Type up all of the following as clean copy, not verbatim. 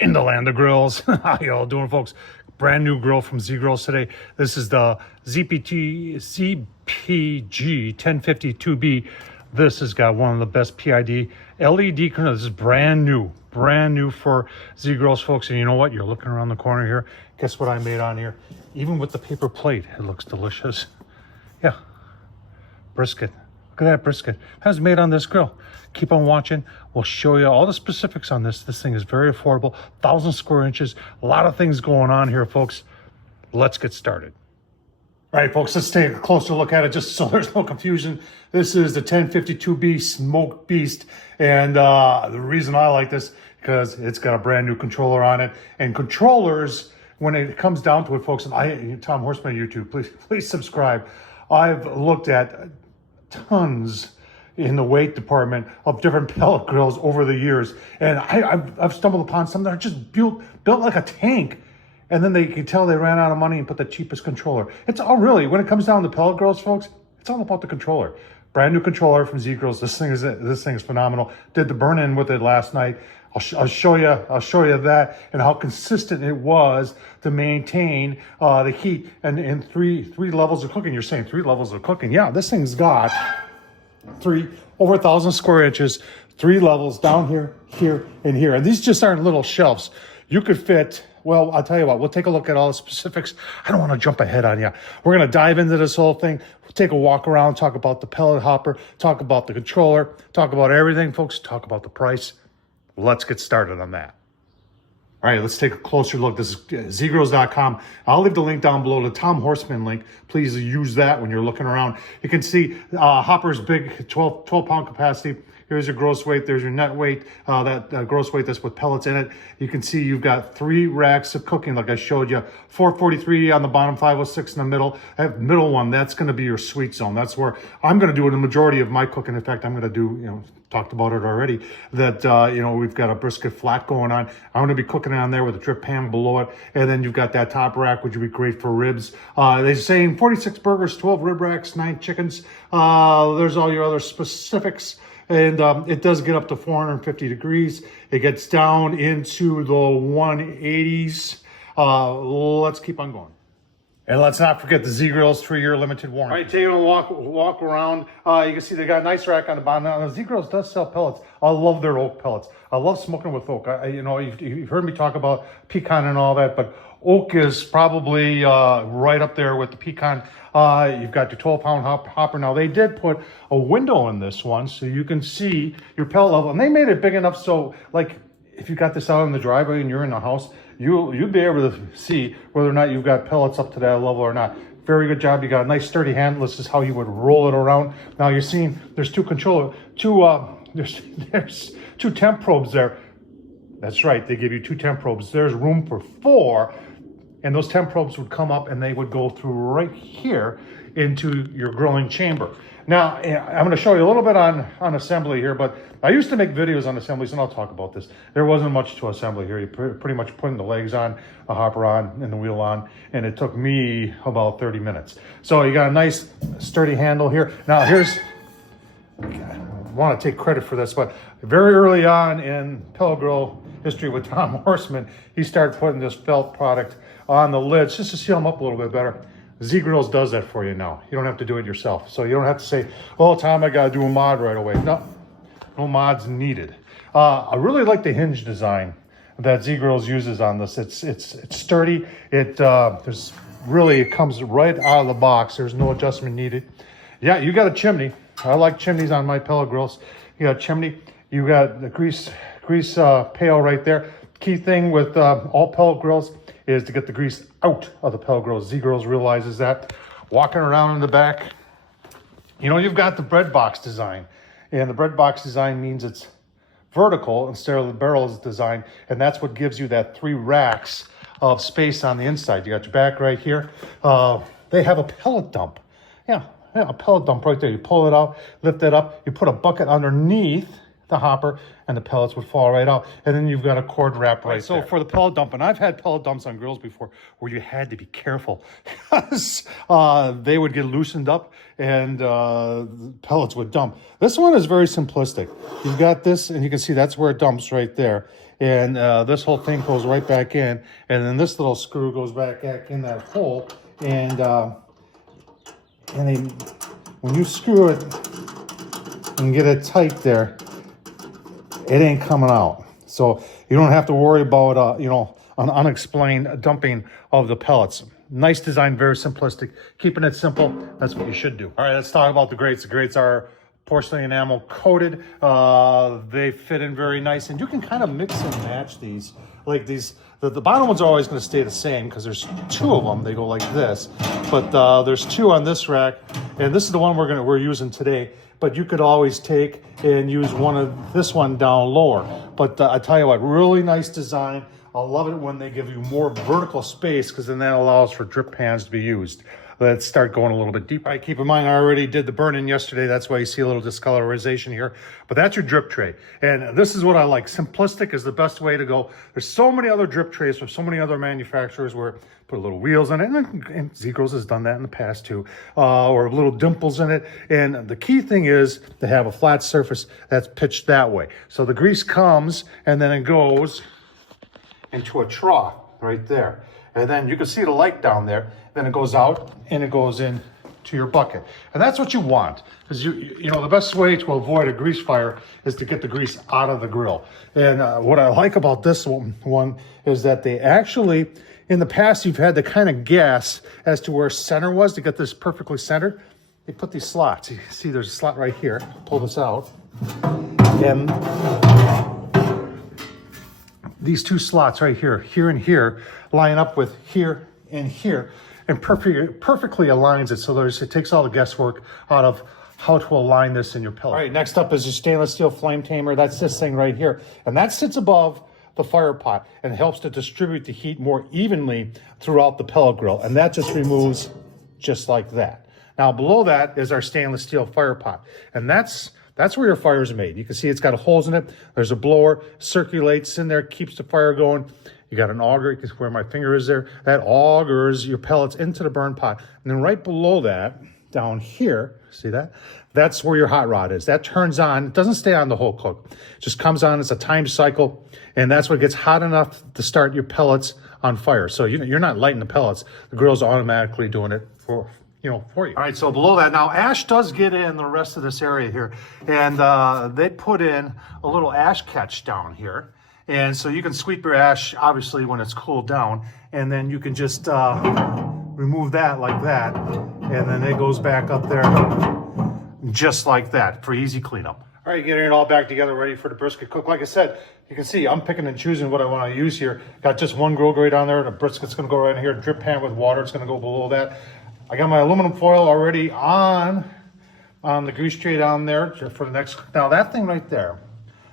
In the land of grills. How y'all doing, folks? Brand new grill from Zgrills today. This is the ZPG 10502B. This has got one of the best PID LED controls. This is brand new for Zgrills, folks. And you know what? You're looking around the corner here. Guess what I made on here? Even with the paper plate, it looks delicious. Yeah, brisket. Look at that brisket. That was made on this grill. Keep on watching. We'll show you all the specifics on this. This thing is very affordable, 1,000 square inches. A lot of things going on here, folks. Let's get started. All right, folks, let's take a closer look at it just so there's no confusion. This is the 10502B Smoke Beast. And the reason I like this, because it's got a brand new controller on it. And controllers, when it comes down to it, folks, and Tom Horsman YouTube, please subscribe. I've looked at tons in the weight department of different pellet grills over the years, and I've stumbled upon some that are just built like a tank, and then they can tell they ran out of money and put the cheapest controller. It's all really, when it comes down to pellet grills, folks, it's all about the controller. Brand new controller from Zgrills. This thing is phenomenal. Did the burn-in with it last night. I'll show you that and how consistent it was to maintain the heat and three levels of cooking. You're saying 3 levels of cooking? Yeah, this thing's got over 1,000 square inches, 3 levels down here, here, and here. And these just aren't little shelves. You could fit, well, I'll tell you what, we'll take a look at all the specifics. I don't want to jump ahead on you. We're going to dive into this whole thing. We'll take a walk around, talk about the pellet hopper, talk about the controller, talk about everything, folks, talk about the price. Let's get started on that. All right, let's take a closer look. This is Zgrills.com. I'll leave the link down below, the Tom Horsman link. Please use that when you're looking around. You can see hopper's big, 12-pound capacity. Here's your gross weight. There's your net weight. That gross weight that's with pellets in it. You can see you've got 3 racks of cooking, like I showed you. 443 on the bottom, 506 in the middle. That middle one, that's going to be your sweet zone. That's where I'm going to do the majority of my cooking. In fact, I'm going to do, talked about it already, that, we've got a brisket flat going on. I'm going to be cooking on there with a drip pan below it. And then you've got that top rack, which would be great for ribs. They're saying 46 burgers, 12 rib racks, 9 chickens. There's all your other specifics. And it does get up to 450 degrees. It gets down into the 180s. Let's keep on going. And let's not forget the Zgrills 3-year limited warranty. All right, taking a walk around. You can see they got a nice rack on the bottom. Now, Zgrills does sell pellets. I love their oak pellets. I love smoking with oak. You've heard me talk about pecan and all that, but oak is probably right up there with the pecan. You've got your 12-pound hopper. Now, they did put a window in this one so you can see your pellet level. And they made it big enough so, like, if you got this out in the driveway and you're in the house, you'll be able to see whether or not you've got pellets up to that level or not. Very good job. You got a nice sturdy handle. This is how you would roll it around. Now you're seeing there's there's 2 temp probes there. That's right. They give you 2 temp probes. There's room for 4. And those temp probes would come up and they would go through right here into your grilling chamber. Now, I'm going to show you a little bit on assembly here, but I used to make videos on assemblies, and I'll talk about this. There wasn't much to assembly here. You pretty much putting the legs on, a hopper on, and the wheel on, and it took me about 30 minutes. So you got a nice sturdy handle here. Now, I want to take credit for this, but very early on in pellet grill history with Tom Horsman, he started putting this felt product on the lids just to seal them up a little bit better. Zgrills does that for you now. You don't have to do it yourself. So you don't have to say, oh, Tom, I got to do a mod right away. No mods needed. I really like the hinge design that Zgrills uses on this. It's sturdy. It comes right out of the box. There's no adjustment needed. Yeah, you got a chimney. I like chimneys on my pellet grills. You got a chimney. You got the grease pail right there. Key thing with all pellet grills is to get the grease out of the pellet grills. Zgrills realizes that. Walking around in the back, you've got the bread box design. And the bread box design means it's vertical instead of the barrels design. And that's what gives you that 3 racks of space on the inside. You got your back right here. They have a pellet dump. Yeah, a pellet dump right there. You pull it out, lift it up. You put a bucket underneath the hopper, and the pellets would fall right out. And then you've got a cord wrap right there. So for the pellet dump, and I've had pellet dumps on grills before where you had to be careful because they would get loosened up and pellets would dump. This one is very simplistic. You've got this, and you can see that's where it dumps right there. And this whole thing goes right back in, and then this little screw goes back in that hole. And when you screw it and get it tight there, it ain't coming out. So you don't have to worry about an unexplained dumping of the pellets. Nice design, very simplistic. Keeping it simple, that's what you should do. All right, let's talk about the grates. The grates are porcelain enamel coated. They fit in very nice, and you can kind of mix and match these. Like these, the bottom ones are always going to stay the same because there's two of them. They go like this, but there's two on this rack, and this is the one we're using today. But you could always take and use this one down lower. But I tell you what, really nice design. I love it when they give you more vertical space because then that allows for drip pans to be used. Let's start going a little bit deeper. Keep in mind, I already did the burn-in yesterday. That's why you see a little discolorization here. But that's your drip tray. And this is what I like. Simplistic is the best way to go. There's so many other drip trays from so many other manufacturers where put little wheels on it. And Zgrills has done that in the past too. Or little dimples in it. And the key thing is to have a flat surface that's pitched that way. So the grease comes and then it goes into a trough right there. And then you can see the light down there. Then it goes out and it goes in to your bucket. And that's what you want. Because you know the best way to avoid a grease fire is to get the grease out of the grill. And what I like about this one is that they actually, in the past, you've had to kind of guess as to where center was to get this perfectly centered. They put these slots. You see there's a slot right here. Pull this out. And these two slots right here and here, line up with here and here, and perfectly aligns it. So it takes all the guesswork out of how to align this in your pellet. All right, next up is your stainless steel flame tamer. That's this thing right here. And that sits above the fire pot and helps to distribute the heat more evenly throughout the pellet grill. And that just removes just like that. Now below that is our stainless steel fire pot. And that's where your fire is made. You can see it's got holes in it. There's a blower, circulates in there, keeps the fire going. You got an auger, you can see where my finger is there. That augers your pellets into the burn pot. And then right below that, down here, see that? That's where your hot rod is. That turns on, it doesn't stay on the whole cook. It just comes on, it's a timed cycle, and that's what gets hot enough to start your pellets on fire. So you're not lighting the pellets. The grill's automatically doing it for you. All right, so below that, now ash does get in the rest of this area here, and they put in a little ash catch down here. And so you can sweep your ash, obviously, when it's cooled down, and then you can just remove that like that, and then it goes back up there just like that for easy cleanup. All right, getting it all back together, ready for the brisket cook. Like I said, you can see I'm picking and choosing what I want to use here. Got just one grill grate on there. The brisket's going to go right in here. Drip pan with water, it's going to go below that. I got my aluminum foil already on the grease tray down there for the next. Now that thing right there,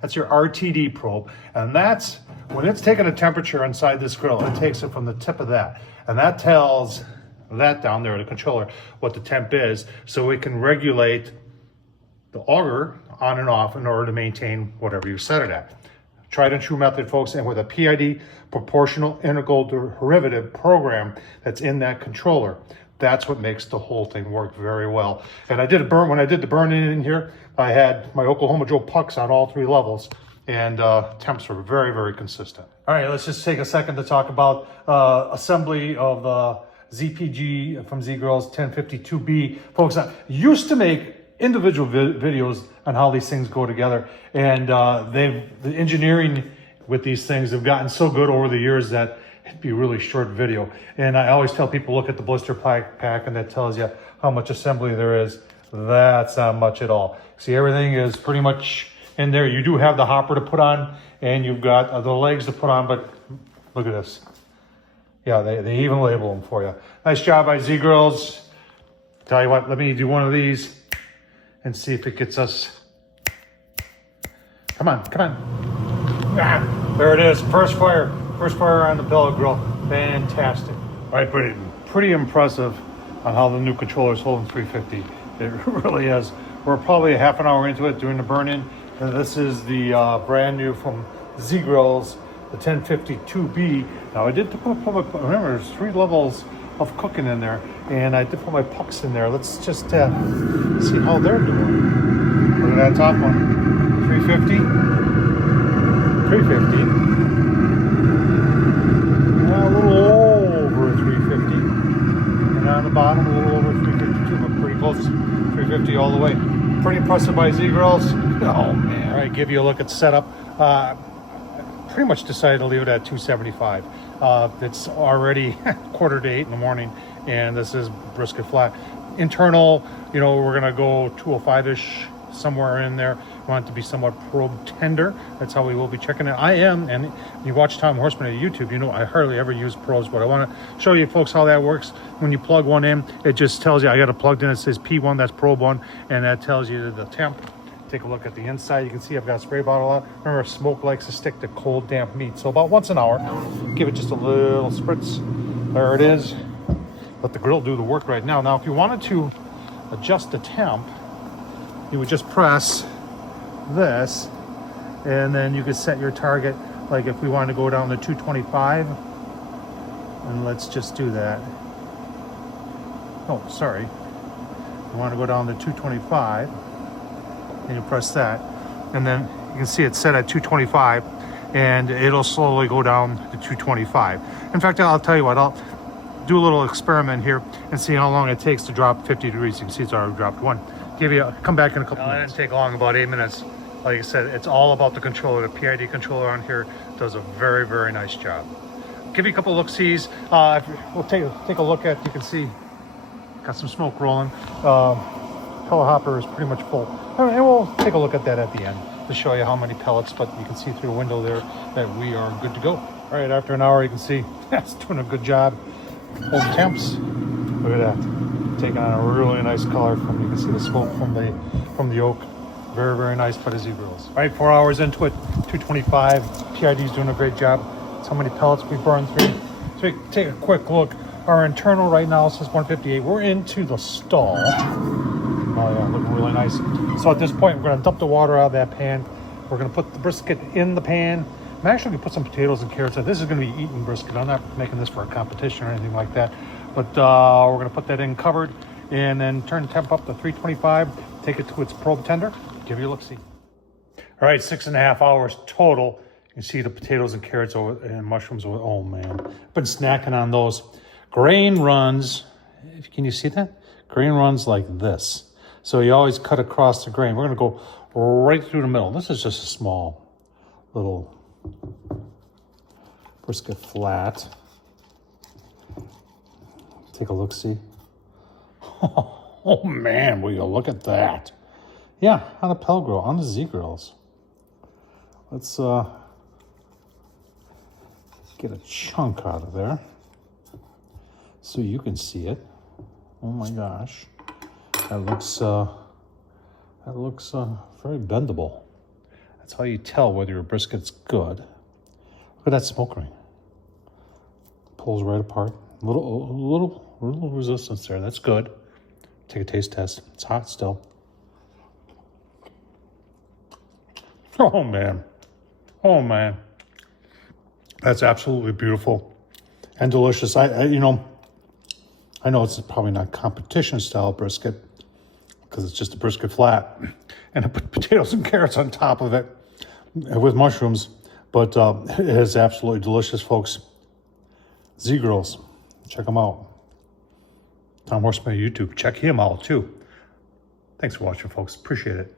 that's your RTD probe, and that's when it's taking a temperature inside this grill. It takes it from the tip of that, and that tells that down there, the controller, what the temp is, so it can regulate the auger on and off in order to maintain whatever you set it at. Tried and true method, folks, and with a PID, proportional integral derivative program that's in that controller. That's what makes the whole thing work very well. And when I did the burn in here, I had my Oklahoma Joe pucks on all three levels, and temps were very, very consistent. All right, let's just take a second to talk about assembly of ZPG from Zgrills 10502B. Folks, I used to make individual videos on how these things go together, and the engineering with these things have gotten so good over the years that it'd be a really short video. And I always tell people, look at the blister pack, and that tells you how much assembly there is. That's not much at all. See, everything is pretty much in there. You do have the hopper to put on, and you've got the legs to put on, but look at this. Yeah, they even label them for you. Nice job by Zgrills. Tell you what, let me do one of these and see if it gets us. Come on. Ah, there it is, first fire on the pellet grill. Fantastic. All right, pretty impressive on how the new controller is holding 350. It really is. We're probably a half an hour into it doing the burn-in, And this is the brand new from Zgrills, the 10502B. Now I did put remember there's 3 levels of cooking in there, and I did put my pucks in there. Let's just see how they're doing. Look at that top one, 350, 350. A little over 350, and on the bottom a little over 352, but pretty close, 350 all the way. Pretty impressive by Zgrills. Oh man! All right, give you a look at setup. Pretty much decided to leave it at 275. It's already 7:45 in the morning, and this is brisket flat. Internal, you know, we're gonna go 205-ish, somewhere in there. We want it to be somewhat probe tender. That's how we will be checking it. I am, and you watch Tom Horsman on YouTube, you know I hardly ever use probes, but I want to show you folks how that works. When you plug one in, it just tells you, I got it plugged in, it says P1, that's probe 1, and that tells you the temp. Take a look at the inside. You can see I've got a spray bottle out. Remember, smoke likes to stick to cold, damp meat. So about once an hour, give it just a little spritz. There it is. Let the grill do the work right now. Now, if you wanted to adjust the temp, you would just press this, and then you could set your target. Like if we wanted to go down to 225, and let's just do that. Oh, sorry. We want to go down to 225. And you press that, and then you can see it's set at 225, and it'll slowly go down to 225. In fact, I'll tell you what, I'll do a little experiment here and see how long it takes to drop 50 degrees. You can see it's already dropped 1. Come back in a couple minutes. It didn't take long, about 8 minutes. Like I said, it's all about the controller. The PID controller on here does a very, very nice job. Give you a couple look-sees. We'll take a look at, you can see, got some smoke rolling. Pellet hopper is pretty much full. And we'll take a look at that at the end to show you how many pellets, but you can see through the window there that we are good to go. All right, after an hour, you can see that's doing a good job. Hold temps. Look at that. Taking on a really nice color. You can see the smoke from the oak. Very, very nice by the Zgrills. All right, 4 hours into it, 225. PID's doing a great job. That's how many pellets we burned through. So we take a quick look. Our internal right now says 158. We're into the stall. Oh yeah, looking really nice. So at this point, we're gonna dump the water out of that pan. We're gonna put the brisket in the pan. I'm actually gonna put some potatoes and carrots in. This is gonna be eaten brisket. I'm not making this for a competition or anything like that. But we're gonna put that in covered, and then turn the temp up to 325. Take it to its probe tender. Give you a look-see. All right, 6.5 hours total. You can see the potatoes and carrots and mushrooms. Oh man, been snacking on those. Grain runs. Can you see that? Grain runs like this. So you always cut across the grain. We're gonna go right through the middle. This is just a small little brisket flat. Take a look-see. Oh man, will you look at that? Yeah, on the pellet grill, on the Zgrills. Let's get a chunk out of there so you can see it. Oh my gosh. That looks very bendable. That's how you tell whether your brisket's good. Look at that smoke ring. Pulls right apart. A little resistance there. That's good. Take a taste test. It's hot still. Oh man. Oh man. That's absolutely beautiful and delicious. I know it's probably not competition style brisket, because it's just a brisket flat, and I put potatoes and carrots on top of it with mushrooms, but it is absolutely delicious, folks. Zgrills, check them out. Tom Horsman on YouTube, check him out too. Thanks for watching, folks. Appreciate it.